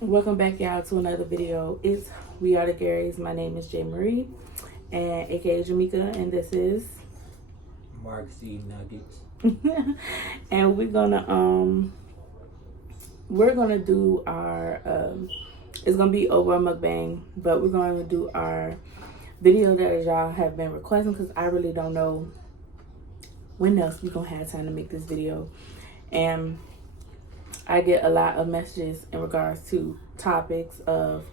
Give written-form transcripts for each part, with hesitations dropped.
Welcome back, y'all, to another video. It's We Are the Garys. My name is J. Marie, and aka Jamaica, and this is Mark Z Nuggets. and we're gonna do our it's gonna be over a mukbang, but we're gonna do our video that y'all have been requesting because I really don't know when else we gonna have time to make this video. And I get a lot of messages in regards to topics of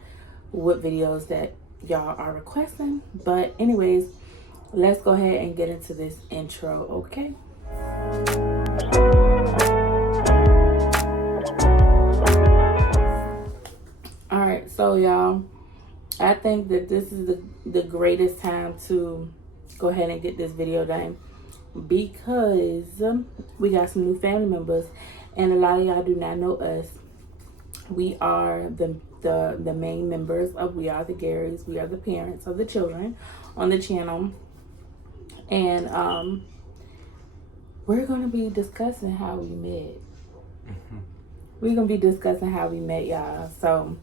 what videos that y'all are requesting. But anyways, let's go ahead and get into this intro, okay? All right, so y'all, I think that this is the greatest time to go ahead and get this video done because we got some new family members, and a lot of y'all do not know us. We are the main members of We Are the Garys. We are the parents of the children on the channel, and we're gonna be discussing how we met. We're gonna be discussing how we met, y'all. So,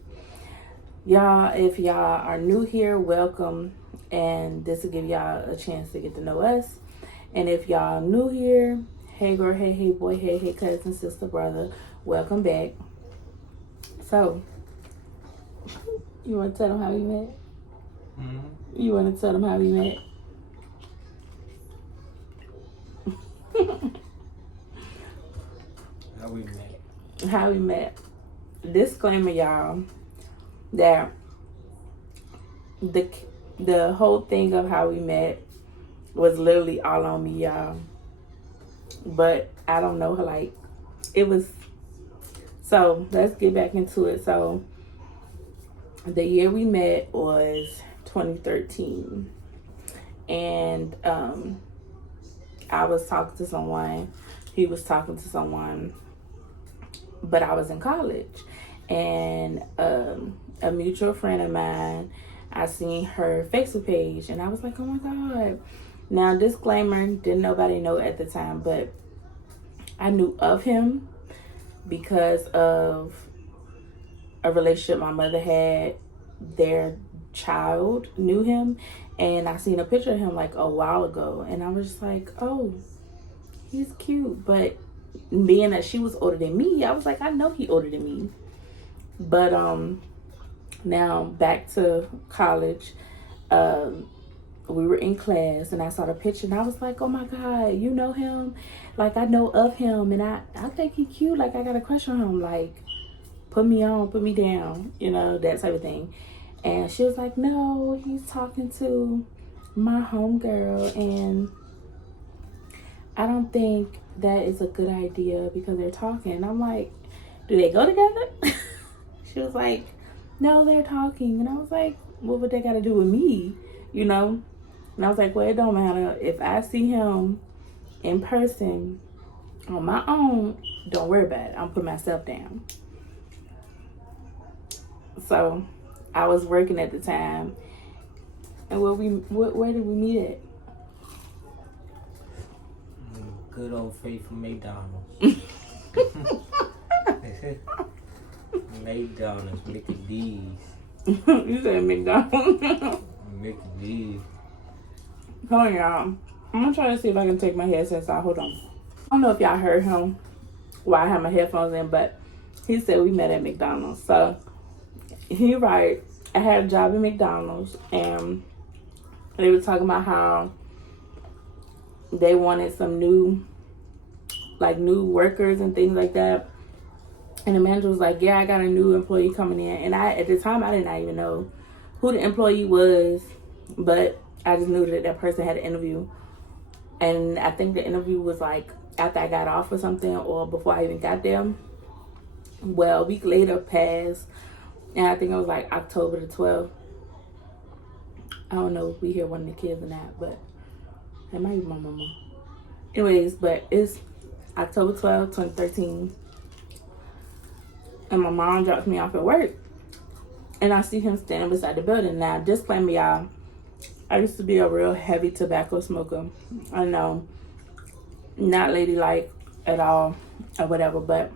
y'all, if y'all are new here, welcome, and this will give y'all a chance to get to know us. And if y'all new here, hey girl, hey boy, hey cousin, sister, brother, welcome back. So, you want to tell them how we met? You want to tell them how we met? How we met? How we met. Disclaimer, y'all, that the whole thing of how we met was literally all on me, y'all. But I don't know, like, it was. So let's get back into it. So the year we met was 2013, and I was talking to someone, he was talking to someone, but I was in college, and a mutual friend of mine, I seen her Facebook page, and I was like, oh my God. Now, disclaimer, didn't nobody know at the time, but I knew of him because of a relationship my mother had. Their child knew him, and I seen a picture of him like a while ago, and I was just like, oh, he's cute. But being that she was older than me, I was like, I know he older than me. But now back to college, we were in class, and I saw the picture, and I was like, oh my God, you know him? Like, I know of him, and I think he cute. Like, I got a crush on him. Like, put me on, put me down, you know, that type of thing. And she was like, no, he's talking to my homegirl, and I don't think that is a good idea because they're talking. And I'm like, do they go together? She was like, no, they're talking. And I was like, what would they got to do with me, you know? And I was like, well, it don't matter. If I see him in person on my own, don't worry about it. I'm putting myself down. So I was working at the time, and where did we meet at? Good old faithful McDonald's. McDonald's, Mickey D's. You said McDonald's. Mickey D's. Hold on, y'all. I'm gonna try to see if I can take my headsets out. Hold on. I don't know if y'all heard him while I had my headphones in, but he said we met at McDonald's. So he right. I had a job at McDonald's, and they were talking about how they wanted some new workers and things like that. And the manager was like, yeah, I got a new employee coming in. And at the time, I did not even know who the employee was, but I just knew that person had an interview. And I think the interview was like after I got off or something, or before I even got there. Well, a week later passed, and I think it was like October the 12th. I don't know if we hear one of the kids or not, but it might be my mama. Anyways, but it's October 12th, 2013. And my mom drops me off at work, and I see him standing beside the building. Now, disclaimer, y'all, I used to be a real heavy tobacco smoker. I know, not ladylike at all or whatever, but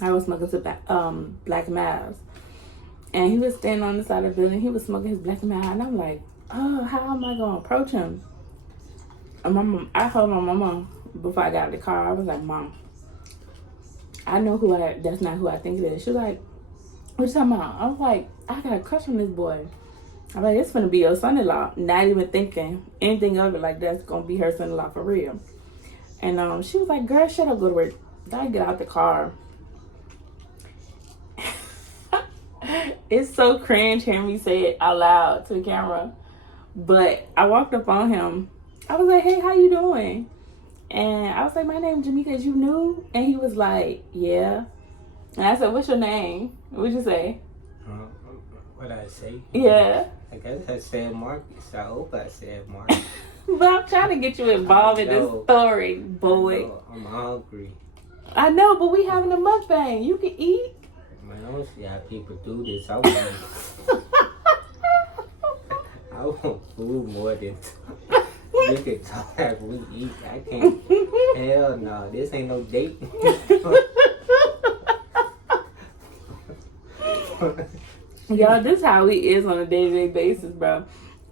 I was smoking some Black Miles. And he was standing on the side of the building. He was smoking his Black Mile. And I'm like, oh, how am I going to approach him? And I told my mama before I got out of the car, I was like, Mom, I know that's not who I think it is. She was like, what you talking about? I was like, I got a crush on this boy. I'm like, it's gonna be your son-in-law. Not even thinking anything of it, like that's gonna be her son-in-law for real. And she was like, girl, shut up, go to work. I get out the car. It's so cringe hearing me say it out loud to the camera. But I walked up on him. I was like, hey, how you doing? And I was like, my name's Jamaica, is you new? And he was like, yeah. And I said, what's your name? What'd you say? What I say? Yeah. I guess I said Marcus. I hope I said Marcus. But I'm trying to get you involved in this story, boy. I'm hungry. I know, but we having a mukbang. You can eat. Man, I don't see how people do this. I want food more than you can talk like we eat. I can't. Hell no, this ain't no date. Y'all, this how we is on a day-to-day basis, bro.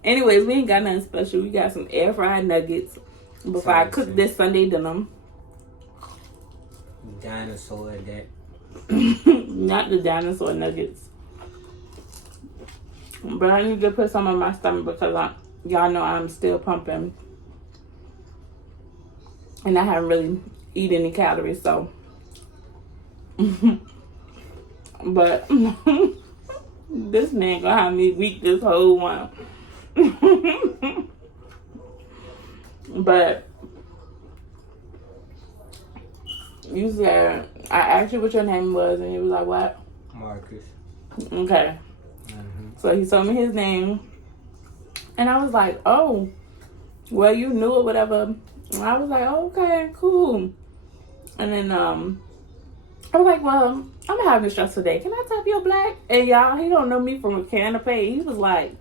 Anyways, we ain't got nothing special. We got some air fried nuggets before I cook this Sunday dinner. Dinosaur that. Not the dinosaur nuggets. But I need to put some on my stomach because y'all know I'm still pumping. And I haven't really eaten any calories, so. But this man gonna have me weak this whole one. But you said, I asked you what your name was, and you was like, what? Marcus. Okay. Mm-hmm. So he told me his name, and I was like, oh, well, you knew it, whatever. And I was like, oh, okay, cool. And then I was like, well, I'm having a stressful day. Can I tap your black? And y'all, he don't know me from a can of paint. He was like,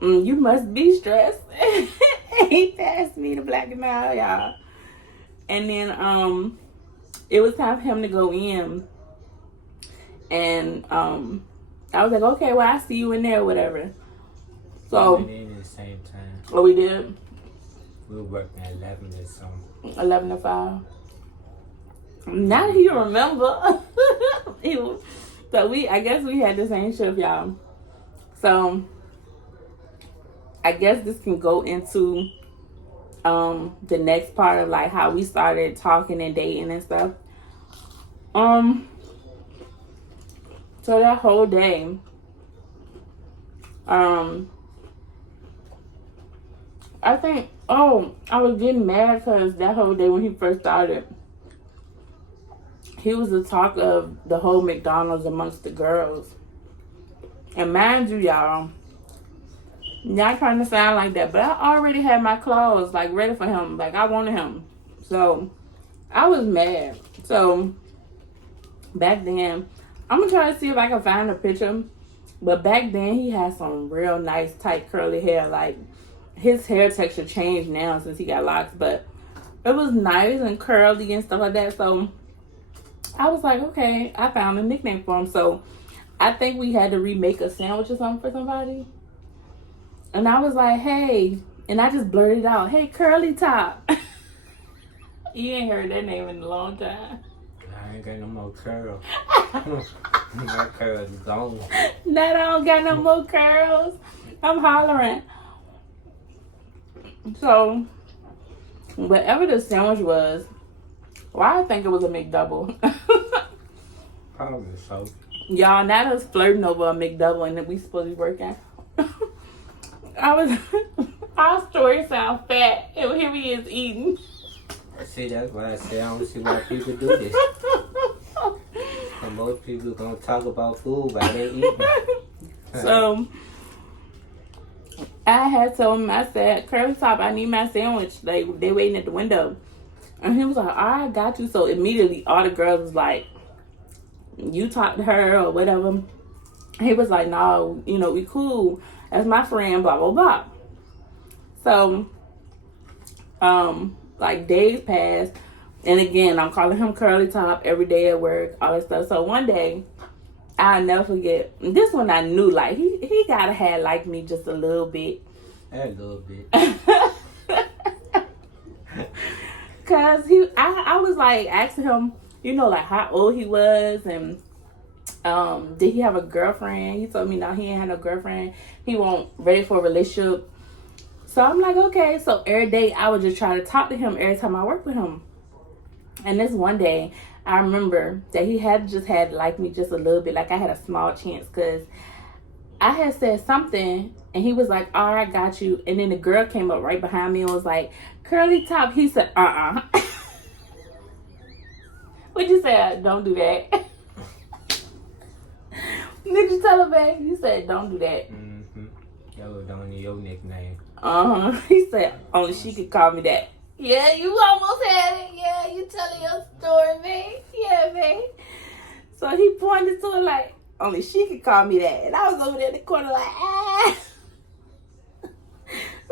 you must be stressed. He passed me the Black Mile, y'all. And then it was time for him to go in. And I was like, okay, well, I see you in there or whatever. So We went in at the same time. Oh, we did? We were working at 11 or something. 11 to 5. Now that you remember. So I guess we had the same shift, y'all. So I guess this can go into the next part of like how we started talking and dating and stuff. So that whole day, I think, I was getting mad because that whole day when he first started, he was the talk of the whole McDonald's amongst the girls. And mind you, y'all, not trying to sound like that, but I already had my clothes like ready for him. Like I wanted him. So I was mad. So back then, I'm gonna try to see if I can find a picture. But back then he had some real nice tight curly hair. Like his hair texture changed now since he got locks, but it was nice and curly and stuff like that. So I was like, okay, I found a nickname for him. So I think we had to remake a sandwich or something for somebody. And I was like, hey, and I just blurted out, hey, Curly Top. You ain't heard that name in a long time. I ain't got no more curls. My curls gone. No, I don't got no more curls. I'm hollering. So, whatever the sandwich was, well, I think it was a McDouble. Probably so. Y'all, not us flirting over a McDouble and that we supposed to be working. Our story sound fat, and here he is eating. See, that's why I say I don't see why people do this. And most people gonna talk about food while they eating. So I had told him, I said, Curly Top, I need my sandwich. They waiting at the window. And he was like, all right, got you. So immediately all the girls was like, you talk to her or whatever. He was like, no, we cool. That's my friend, blah, blah, blah. So, like days passed. And again, I'm calling him Curly Top every day at work, all that stuff. So one day, I'll never forget. This one I knew, like, he gotta have liked me just a little bit. A little bit. Cause I was like asking him, you know, like how old he was and did he have a girlfriend? He told me no, he ain't had no girlfriend. He wasn't ready for a relationship. So I'm like, okay. So every day I would just try to talk to him every time I worked with him. And this one day, I remember that he had just had liked me just a little bit. Like I had a small chance because I had said something and he was like, all right, got you. And then the girl came up right behind me and was like, Curly Top. He said, What'd you say? Don't do that. Did you tell her, babe? You said, don't do that. Mm-hmm. That was only your nickname. He said, only she could call me that. Yeah, you almost had it. Yeah, you telling your story, babe. Yeah, babe. So he pointed to her like, only she could call me that. And I was over there in the corner like, ah. So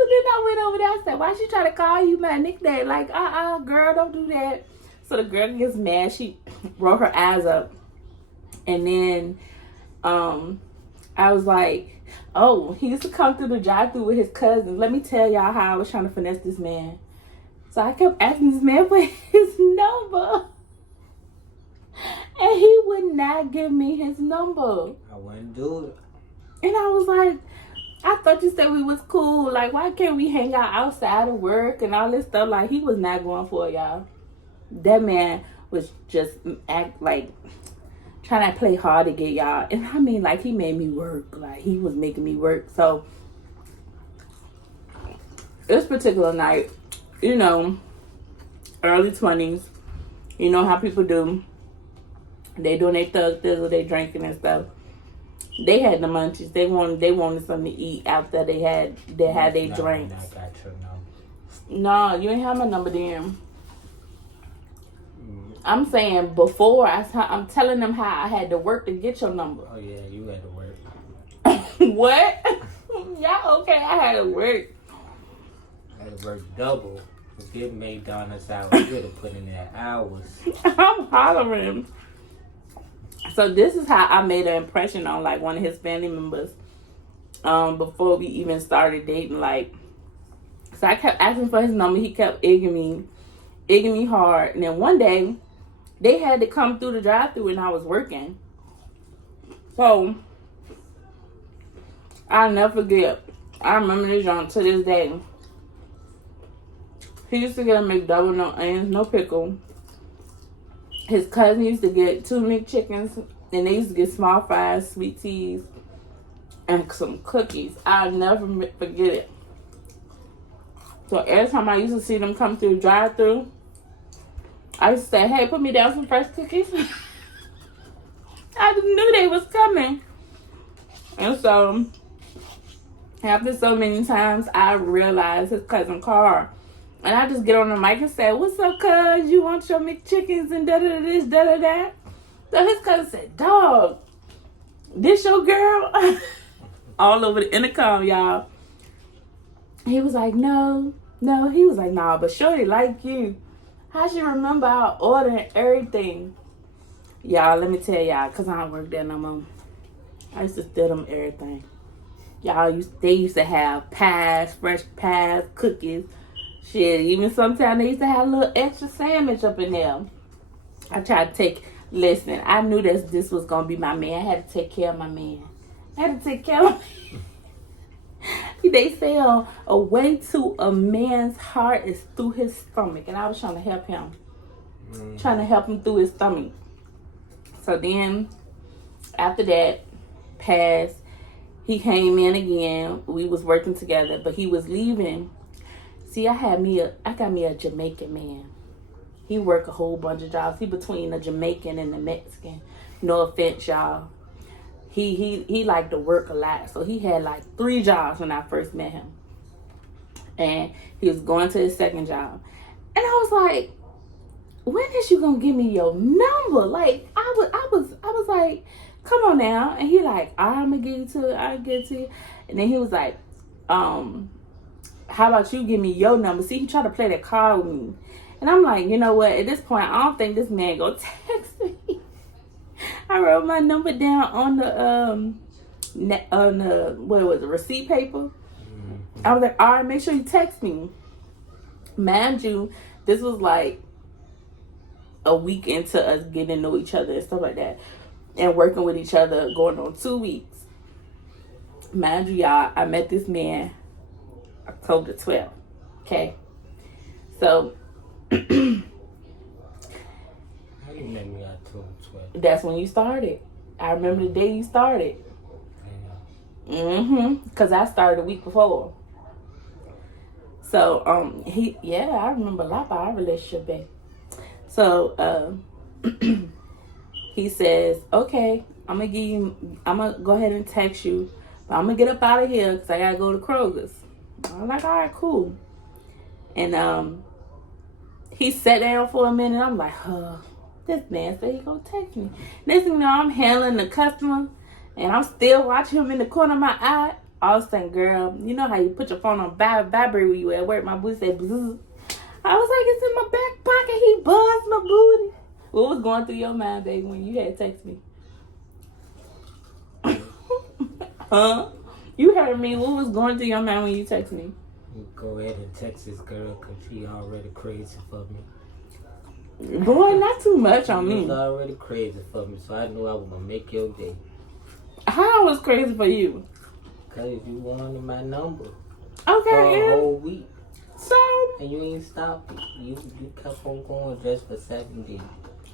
then I went over there. I said, why she try to call you my nickname? Like, girl, don't do that. So the girl gets mad. She rolled her eyes up. And then I was like, oh, he used to come through the drive-thru with his cousins. Let me tell y'all how I was trying to finesse this man. So I kept asking this man for his number. And he would not give me his number. I wouldn't do it. And I was like, I thought you said we was cool. Like, why can't we hang out outside of work and all this stuff? Like, he was not going for it, y'all. That man was just trying to play hard to get y'all. And I mean, like, he made me work. Like, he was making me work. So, this particular night, you know, early 20s, you know how people do. They doing their thug thizzle, they drinking and stuff. They had the munchies. They wanted something to eat after they had their drinks. I got your number. No, you ain't have my number then. I'm saying before, I'm telling them how I had to work to get your number. Oh, yeah, you had to work. What? Yeah, okay, I had to work. I had to work double to get McDonald's hours. You had to put in there hours. I'm hollering. So this is how I made an impression on like one of his family members before we even started dating. Like, so I kept asking for his number. He kept egging me hard. And then one day, they had to come through the drive-thru and I was working. So I'll never forget. I remember this joint to this day. He used to get a McDouble, no onions, no pickle. His cousin used to get 2 McChickens, and they used to get small fries, sweet teas, and some cookies. I'll never forget it. So every time I used to see them come through the drive-thru, I used to say, hey, put me down some fresh cookies. I just knew they was coming. And so, after so many times, I realized his cousin Carl. And I just get on the mic and say, what's up, cuz? You want your McChickens and da-da-da this, da-da-da? So his cousin said, dog, this your girl? All over the intercom, y'all. He was like, no. He was like, nah, but shorty like you. How she remember our order and everything? Y'all, let me tell y'all, because I don't work there no more. I used to steal them everything. They used to have pies, fresh pies, cookies. Shit, even sometimes they used to have a little extra sandwich up in there. I tried to listen, I knew this was going to be my man. I had to take care of my man. They say a way to a man's heart is through his stomach. And I was trying to help him. Trying to help him through his stomach. So then, after that passed, he came in again. We was working together, but he was leaving. See, I got me a Jamaican man. He work a whole bunch of jobs. He between the Jamaican and the Mexican. No offense, y'all. He liked to work a lot. So he had like 3 jobs when I first met him. And he was going to his second job. And I was like, when is you gonna give me your number? Like, I was like, come on now. And he like, I'm gonna give it to you. And then he was like, how about you give me your number? See, he tried to play that card with me. And I'm like, you know what? At this point, I don't think this man gonna text me. I wrote my number down on the what was it, receipt paper. I was like, all right, make sure you text me. Mind you, this was like a week into us getting to know each other and stuff like that, and working with each other, going on 2 weeks. Mind you, y'all, I met this man October 12th. Okay, so How you met me October 12th? that's when you started. I remember the day you started. Because I started a week before. So, I remember a lot about our relationship, babe. So, he says, okay, I'm gonna go ahead and text you, but I'm gonna get up out of here because I gotta go to Kroger's. I'm like, all right, cool. And, he sat down for a minute. I'm like, this man said he gonna text me. Next thing you know, I'm handling the customer, and I'm still watching him in the corner of my eye. All of a sudden, girl, you know how you put your phone on vibrate when you at work? My booty said, bzzz. I was like, it's in my back pocket. He buzzed my booty. What was going through your mind, baby, when you had text me? Huh? You heard me. What was going through your mind when you text me? You go ahead and text this girl because she already crazy for me. Boy, not too much on She me. was already crazy for me, so I knew I was going to make your day. How was crazy for you? Because you wanted my number Okay, for a yeah. whole week. So, And you ain't stopped. You kept on going just for 7 days.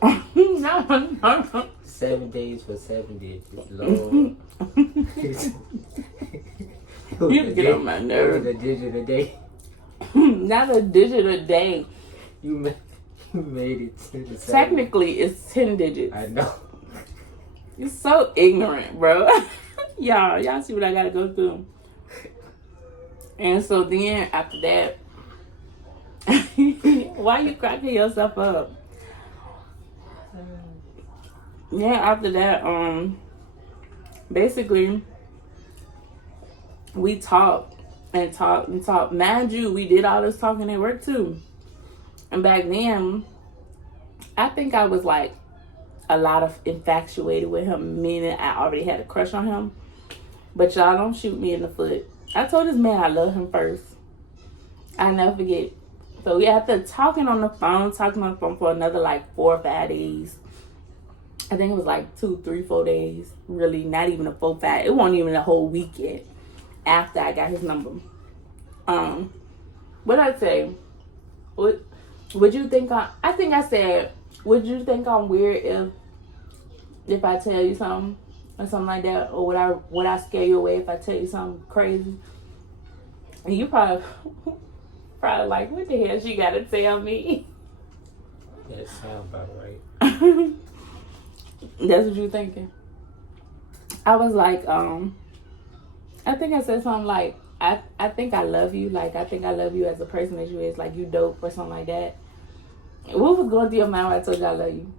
no. 7 days for 7 days. Lord. You get on my nerves. It was a digit a day. Not a digit a day. You made it to the 7. Technically, it's 10 digits. I know. You're so ignorant, bro. Y'all see what I gotta go through. And so then after that, why you cracking yourself up? Yeah, after that, basically, we talked and talked and talked. Mind you, we did all this talking at work too. And back then, I think I was like a lot of infatuated with him, meaning I already had a crush on him. But y'all don't shoot me in the foot. I told this man I love him first. I never forget. So we after talking on the phone for another like 4 or 5 days. I think it was like 2, 3, 4 days. Really, not even a 4, 5. It wasn't even a whole week yet after I got his number. What I'd say, would you think I think I said, would you think I'm weird if I tell you something or something like that, or would I scare you away if I tell you something crazy? And you probably like, what the hell she gotta tell me? That sounds about right. That's what you thinking. I was like, I think I said something like, I think I love you. Like, I think I love you as a person that you is. Like, you dope or something like that. What was going through your mind when I told you I love you?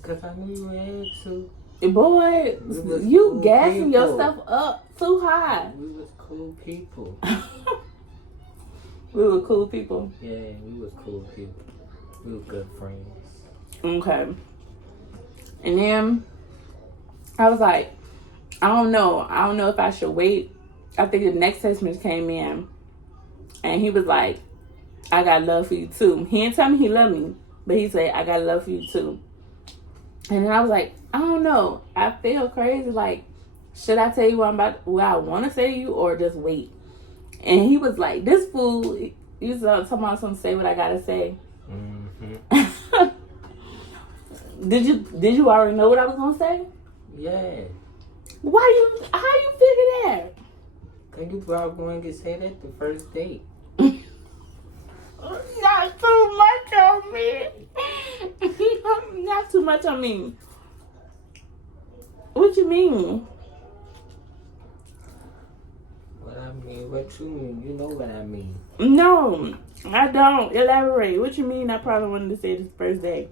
Because I knew you had to. Boy, you cool gassing people. yourself up too high. We was cool people. We were cool people. Yeah, we was cool people. We were good friends. Okay. And then I was like, I don't know if I should wait. I think the next text message came in, and he was like, I got love for you too. He didn't tell me he loved me, but he said, I got love for you too. And then I was like, I don't know. I feel crazy. Like, should I tell you what I want to say to you, or just wait? And he was like, this fool, you talking about something, say what I gotta say. Mm-hmm. Did you already know what I was gonna say? Yeah. How you figure that? Cause you probably going to say that the first date. Not too much on me. Not too much on me. What you mean? What I mean, what you mean? You know what I mean. No, I don't. Elaborate. What you mean? I probably wanted to say this first day.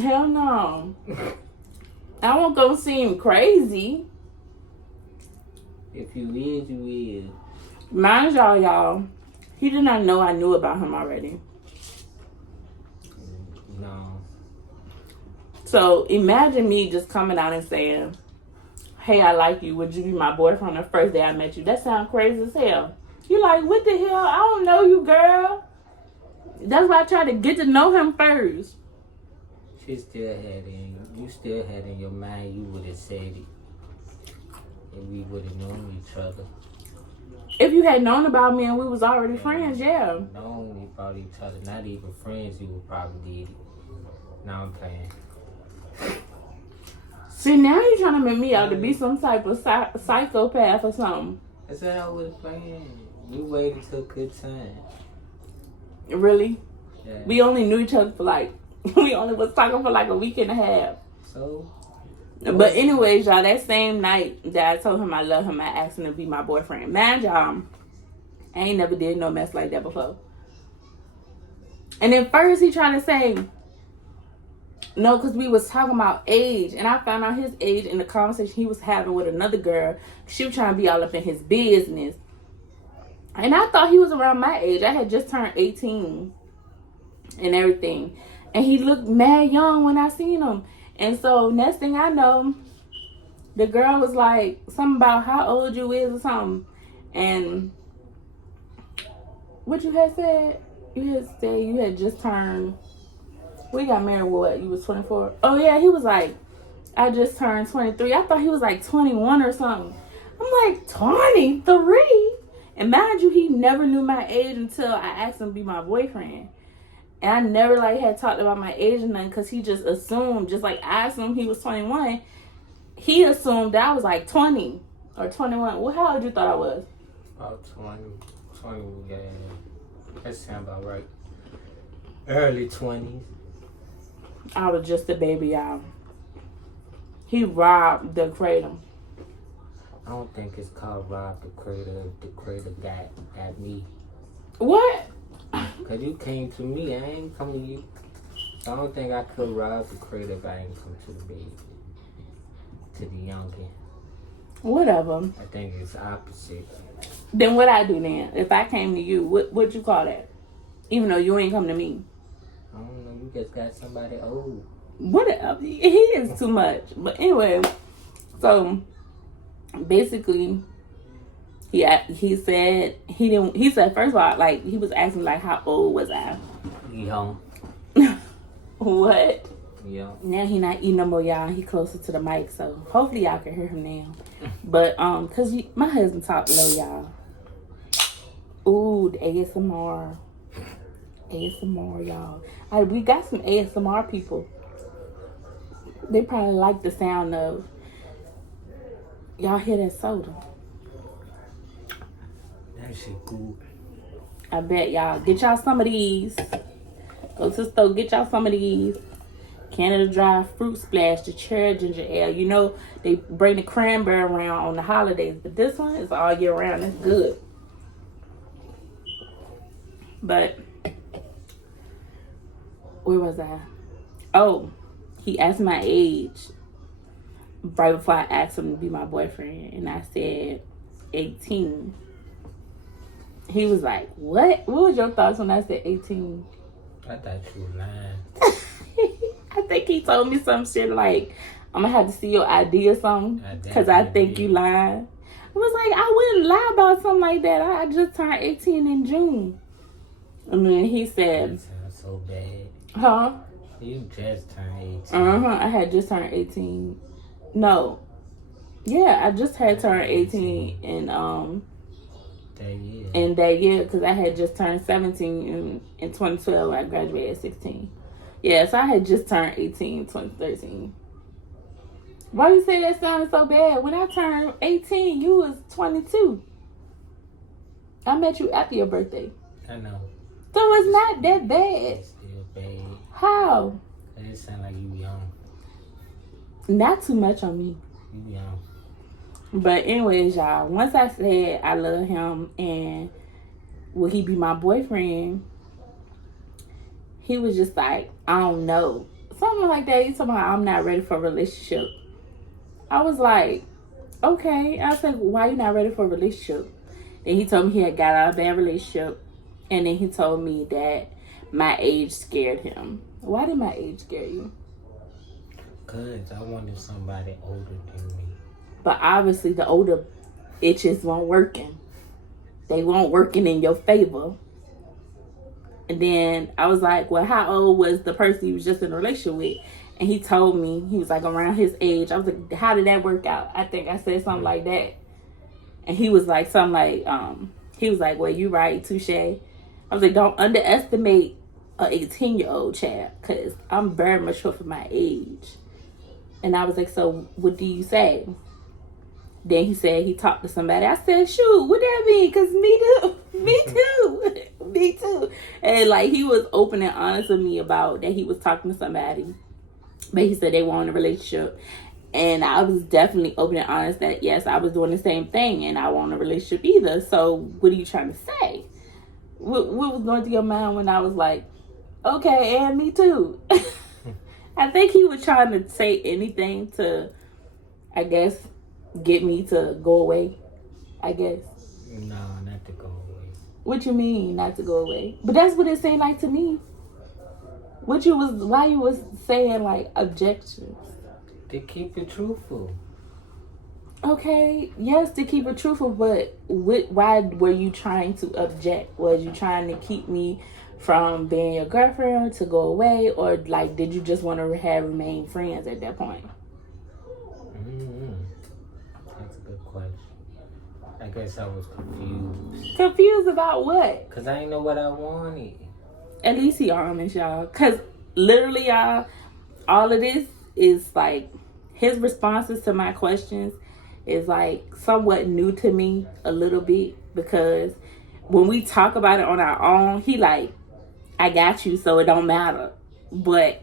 Hell no. I won't go seem crazy. If you is, you is. Mind y'all, he did not know I knew about him already. So imagine me just coming out and saying, hey, I like you. Would you be my boyfriend the first day I met you? That sounds crazy as hell. You're like, what the hell? I don't know you, girl. That's why I try to get to know him first. You still had in your mind, you would have said it. And we would have known each other. If you had known about me and we was already friends, yeah. Known about each other, not even friends, you would probably did it. Now I'm playing. See, now you're trying to make me out to be some type of psychopath or something. I said I was playing. You waited till a good time. Really? Yeah. We only knew each other for like, we only was talking for like a week and a half. So? But anyways, y'all, that same night that I told him I love him, I asked him to be my boyfriend. Man, y'all, I ain't never did no mess like that before. And then first he tried to say, no, because we was talking about age. And I found out his age in the conversation he was having with another girl. She was trying to be all up in his business. And I thought he was around my age. I had just turned 18 and everything. And he looked mad young when I seen him. And so next thing I know, the girl was like, something about how old you is or something. And what you had said? You had said you had just turned, we got married what? You was 24? Oh yeah, he was like, I just turned 23. I thought he was like 21 or something. I'm like, 23? And mind you, he never knew my age until I asked him to be my boyfriend. And I never like had talked about my age or nothing because he just assumed, just like I assumed he was 21, he assumed that I was like 20 or 21. Well, how old you thought I was? About 20, yeah. That sound about right. Early 20s. I was just a baby, y'all. He robbed the cradle. I don't think it's called rob the cradle. The cradle got me. What? Cause you came to me, I ain't come to you. So I don't think I could rob the cradle if I ain't come to the baby. To the youngin. Whatever. I think it's opposite. Then what I do then? If I came to you, what you call that? Even though you ain't come to me. I don't know, you just got somebody old. Whatever. He is too much. But anyway, so basically, he said he said first of all, like he was asking like how old was I? Young. What? Yeah. Now he not eating no more, y'all. He closer to the mic, so hopefully y'all can hear him now. But cause my husband talk low, y'all. Ooh, the ASMR, y'all. We got some ASMR people. They probably like the sound of. Y'all hear that soda? That shit cool. I bet y'all. Get y'all some of these. Go to the store, get y'all some of these. Canada Dry Fruit Splash, the cherry ginger ale. You know, they bring the cranberry around on the holidays, but this one is all year round. It's good. But, where was I? Oh, he asked my age right before I asked him to be my boyfriend, and I said 18. He was like, what? What was your thoughts when I said 18? I thought you were lying. I think he told me some shit like, I'm gonna have to see your ID or something because I think you lying. I was like, I wouldn't lie about something like that. I just turned 18 in June. And then he said, That sounds so bad. huh? You just turned 18. I had just turned 18. No. Yeah, I just had turned 18 in that year because I had just turned 17 in 2012 when I graduated at 16. Yeah, so I had just turned 18 in 2013. Why you say that sounded so bad? When I turned 18, you was 22. I met you after your birthday. I know. So it's not that bad. It's still bad. How? It sound like you young. Not too much on me. You young. But anyways, y'all, once I said I love him and will he be my boyfriend, he was just like, I don't know. Something like that. He told me I'm not ready for a relationship. I was like, okay. I said, why you not ready for a relationship? Then he told me he had got out of a bad relationship. And then he told me that my age scared him. Why did my age scare you? Because I wanted somebody older than me. But obviously the older itches weren't working. They weren't working in your favor. And then I was like, well, how old was the person he was just in a relationship with? And he told me, he was like around his age. I was like, how did that work out? I think I said something like that. And he was like, he was like, well, you right, touche. I was like, don't underestimate a 18-year-old child, because I'm very mature for my age. And I was like, so what do you say? Then he said he talked to somebody. I said, shoot, what that mean? Because me too. Me too. Me too. And like, he was open and honest with me about that he was talking to somebody. But he said they were in a relationship. And I was definitely open and honest that, yes, I was doing the same thing. And I wasn't in a relationship either. So what are you trying to say? What was going through your mind when I was like, okay, and me too? I think he was trying to say anything to, I guess, get me to go away, I guess. No, not to go away. What you mean, not to go away? But that's what it seemed like to me. Why you was saying like objections? To keep it truthful. Okay, yes, to keep it truthful, but why were you trying to object? Was you trying to keep me from being your girlfriend, to go away, or like did you just want to remain friends at that point? Mm-hmm. That's a good question. I guess I was confused. Confused about what? Because I didn't know what I wanted. At least he honest, y'all. Because literally, y'all, all of this is like, his responses to my questions is like somewhat new to me a little bit. Because when we talk about it on our own, he like, I got you, so it don't matter. But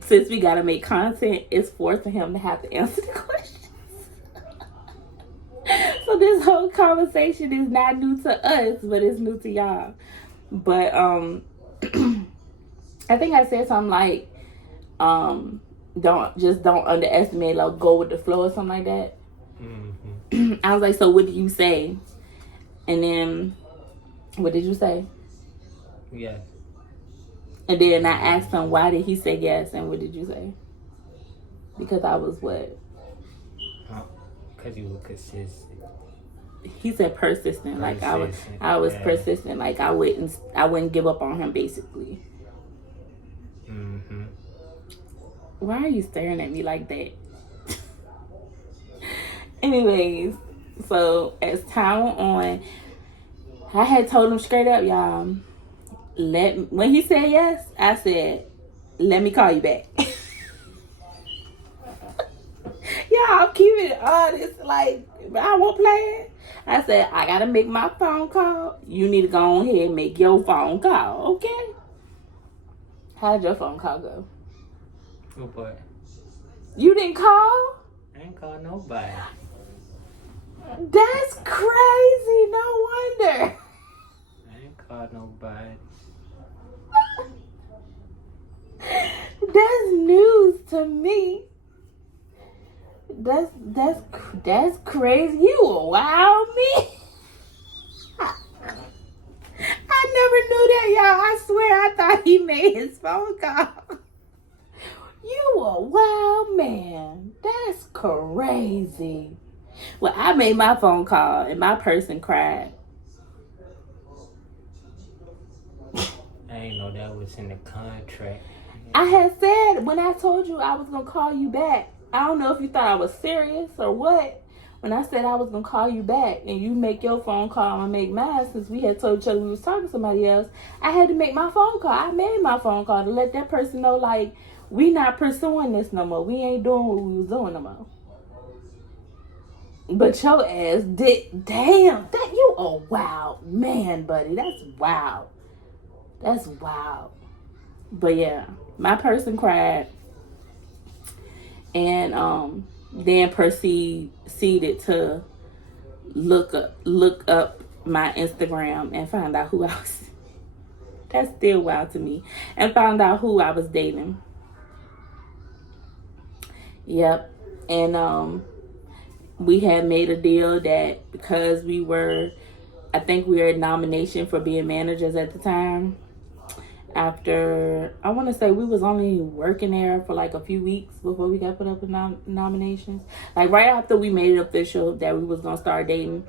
since we got to make content, it's forcing him to have to answer the questions. So this whole conversation is not new to us, but it's new to y'all. But I think I said something like, don't underestimate, like go with the flow or something like that. Mm-hmm. I was like, so what do you say? And then, what did you say? Yes. And then I asked him, why did he say yes? And what did you say? Because I was what? Because you were consistent. He said persistent. Like I was persistent. Like I wouldn't give up on him, basically. Mm-hmm. Why are you staring at me like that? Anyways, so as time went on, I had told him straight up, y'all. When he said yes, I said, let me call you back. Yeah, I'm keeping it honest. Like, I won't play it. I said, I gotta make my phone call. You need to go on ahead and make your phone call, okay? How did your phone call go? Oh boy. You didn't call? I ain't called nobody. That's crazy. No wonder. I ain't called nobody. That's news to me. That's crazy. You a wild me. I never knew that, y'all. I swear I thought he made his phone call. You a wild man. That's crazy. Well, I made my phone call and my person cried. I ain't know that was in the contract. I had said when I told you I was going to call you back, I don't know if you thought I was serious or what. When I said I was going to call you back and you make your phone call and make mine, since we had told each other we was talking to somebody else, I had to make my phone call. I made my phone call to let that person know, like, we not pursuing this no more. We ain't doing what we was doing no more. But your ass did. Damn, that you a wild man, buddy. That's wild. That's wild. But yeah, my person cried, and then proceeded to look up my Instagram and find out who I was. That's still wild to me. And found out who I was dating. Yep. And we had made a deal that because I think we were in nomination for being managers at the time. after, I want to say we was only working there for like a few weeks before we got put up in nominations. Like right after we made it official that we was gonna start dating,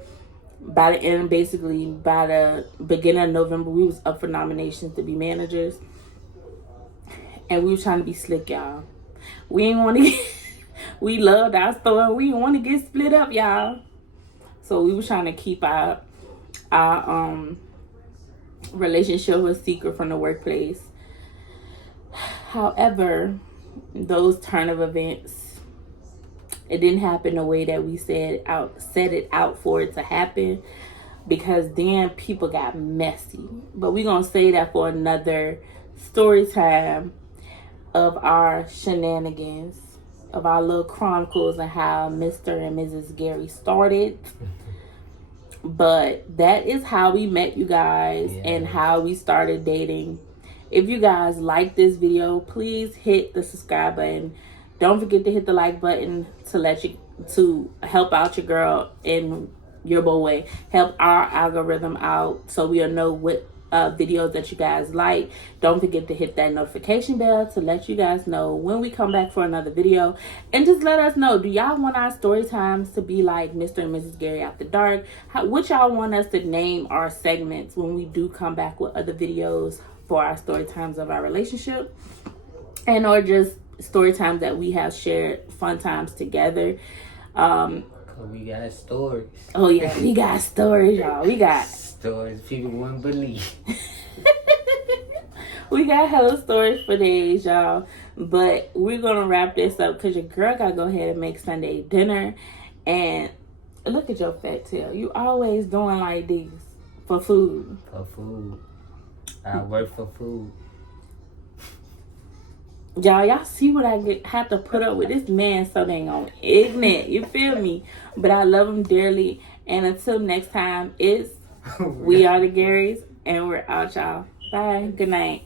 by the end, basically by the beginning of November, we was up for nominations to be managers, and we was trying to be slick, y'all. We ain't want to get, we loved our store, we didn't want to get split up, y'all. So we was trying to keep our relationship was secret from the workplace. However, those turn of events, it didn't happen the way that we set it out for it to happen, because then people got messy. But we're gonna say that for another story time of our shenanigans, of our little chronicles, and how Mr. and Mrs. Gary started. But that is how we met, you guys, and how we started dating. If you guys like this video, please hit the subscribe button. Don't forget to hit the like button to help out your girl and your boy. Help our algorithm out so we'll know what videos that you guys like. Don't forget to hit that notification bell to let you guys know when we come back for another video. And just let us know, do y'all want our story times to be like Mr. and Mrs. Gary After Dark? What y'all want us to name our segments when we do come back with other videos for our story times of our relationship, and or just story times that we have shared fun times together. We got stories. Oh yeah, we got stories, y'all. We got stories people wouldn't believe. We got hella stories for days, y'all. But we're gonna wrap this up because your girl gotta go ahead and make Sunday dinner. And look at your fat tail. You always doing like this for food. For food. I work for food. Y'all see what I have to put up with this man so dang on ignorant. You feel me? But I love him dearly. And until next time, it's We Are the Garys, and we're out, y'all. Bye. Good night.